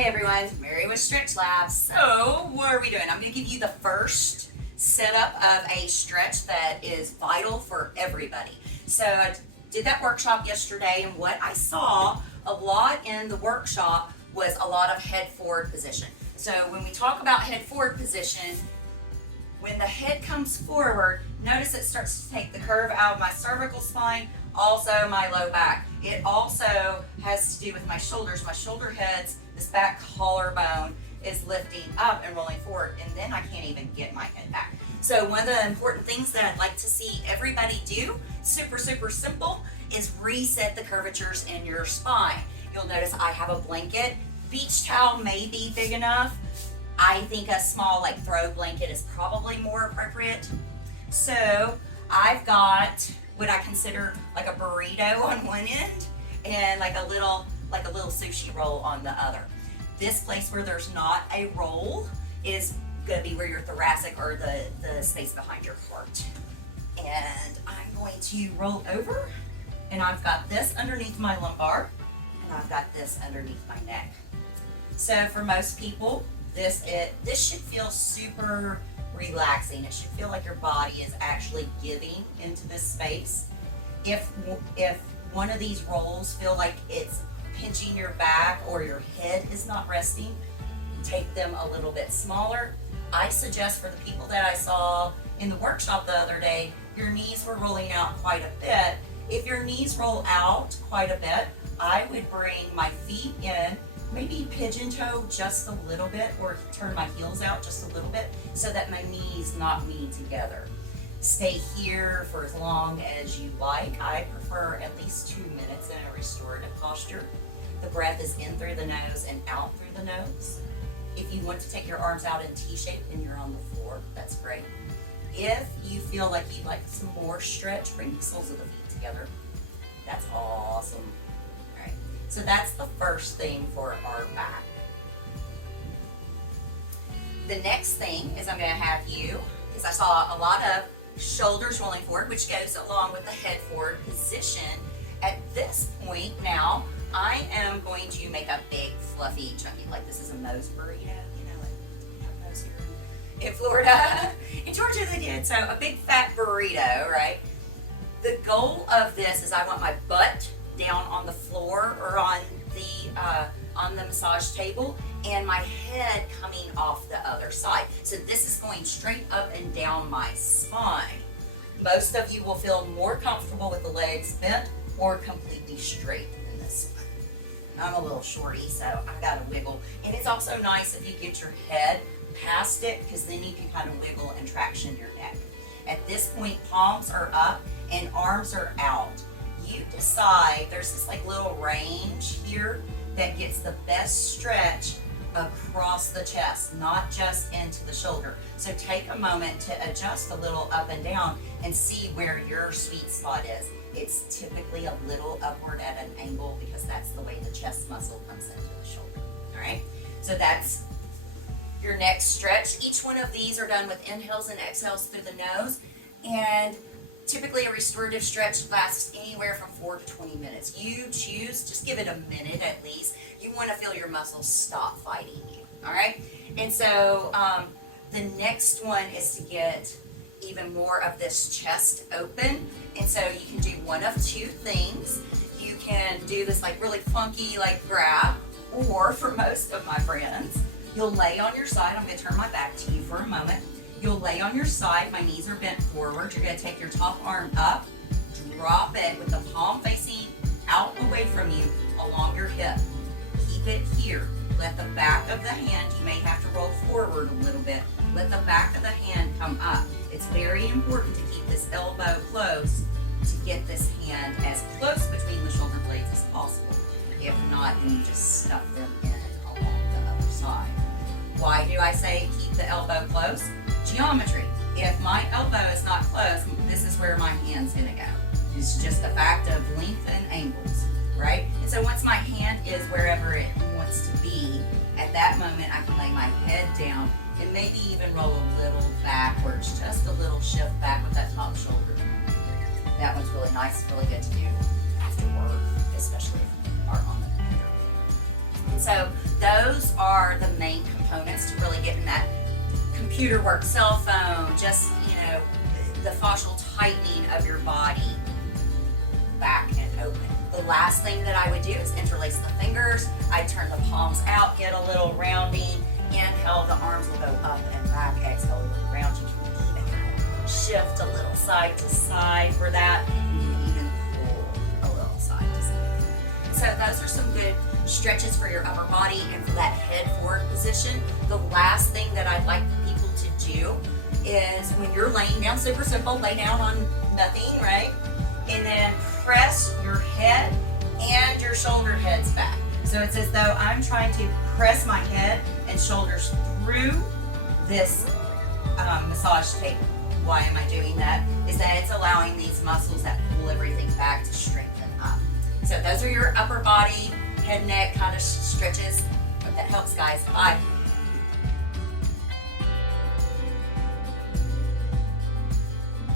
Hi everyone, Mary with StretchLab. So what are we doing? I'm going to give you the first setup of a stretch that is vital for everybody. So I did that workshop yesterday, and what I saw a lot in the workshop was a lot of head forward position. So when we talk about head forward position, when the head comes forward, notice it starts to take the curve out of my cervical spine, also my low back. It also has to do with my shoulders. My shoulder heads, this back collarbone is lifting up and rolling forward, and then I can't even get my head back. So one of the important things that I'd like to see everybody do, super simple, is reset the curvatures in your spine. You'll notice I have a blanket. Beach towel may be big enough. I think a small like throw blanket is probably more appropriate. So I've got what I consider like a burrito on one end and like a little sushi roll on the other. This place where there's not a roll is going to be where your thoracic or the space behind your heart. And I'm going to roll over, and I've got this underneath my lumbar, and I've got this underneath my neck. So for most people, this should feel super relaxing. It should feel like your body is actually giving into this space. If one of these rolls feel like it's pinching your back or your head is not resting, take them a little bit smaller. I suggest for the people that I saw in the workshop the other day, your knees were rolling out quite a bit. If your knees roll out quite a bit, I would bring my feet in, maybe pigeon toe just a little bit, or turn my heels out just a little bit so that my knees not meet together. Stay here for as long as you like. I prefer at least 2 minutes in a restorative posture. The breath is in through the nose and out through the nose. If you want to take your arms out in T-shape and you're on the floor, that's great. If you feel like you'd like some more stretch, bring the soles of the feet together. That's awesome. All right, so that's the first thing for our back. The next thing is I'm going to have you, because I saw a lot of shoulders rolling forward, which goes along with the head forward position. At this point now, I am going to make a big, fluffy, chunky, like this is a Moe's burrito, you know, like we have Moe's here in Florida. In Georgia they did, so a big fat burrito, right? The goal of this is I want my butt down on the floor or on the massage table, and my head coming off the other side. So this is going straight up and down my spine. Most of you will feel more comfortable with the legs bent or completely straight in this one. I'm a little shorty, so I gotta wiggle. And it's also nice if you get your head past it, because then you can kind of wiggle and traction your neck. At this point, palms are up and arms are out. You decide, there's this like little range here that gets the best stretch across the chest, not just into the shoulder. So take a moment to adjust a little up and down and see where your sweet spot is. It's typically a little upward at an angle because that's the way the chest muscle comes into the shoulder. All right, so that's your next stretch. Each one of these are done with inhales and exhales through the nose, and typically a restorative stretch lasts anywhere from 4 to 20 minutes. You choose, just give it a minute at least. You want to feel your muscles stop fighting you, all right? And so the next one is to get even more of this chest open. And so you can do one of two things. You can do this like really funky like grab, or for most of my friends, you'll lay on your side. I'm going to turn my back to you for a moment. You'll lay on your side, my knees are bent forward. You're going to take your top arm up, drop it with the palm facing out away from you along your hip. Keep it here. Let the back of the hand, you may have to roll forward a little bit. Let the back of the hand come up. It's very important to keep this elbow close to get this hand as close between the shoulder blades as possible. If not, then you just stuff them in along the other side. Why do I say keep the elbow close? Geometry. If my elbow is not close, this is where my hand's gonna go. It's just a fact of length and angles, right? And so once my hand is wherever it wants to be, at that moment I can lay my head down and maybe even roll a little backwards, just a little shift back with that top shoulder. That one's really nice, really good to do after work, especially if you are on the computer. And so those computer work, cell phone, just, you know, the fascial tightening of your body back and open. The last thing that I would do is interlace the fingers. I turn the palms out, get a little rounding. Inhale, the arms will go up and back. Exhale, you'll round. You can even kind of shift a little side to side for that. You can even pull a little side to side. So those are some good stretches for your upper body and for that head forward position. The last thing that I'd like people to do is when you're laying down, super simple, lay down on nothing, right? And then press your head and your shoulder heads back. So it's as though I'm trying to press my head and shoulders through this massage tape. Why am I doing that? Is that it's allowing these muscles that pull everything back to strengthen up. So those are your upper body, head, neck kind of stretches. Hope that helps, guys. Bye.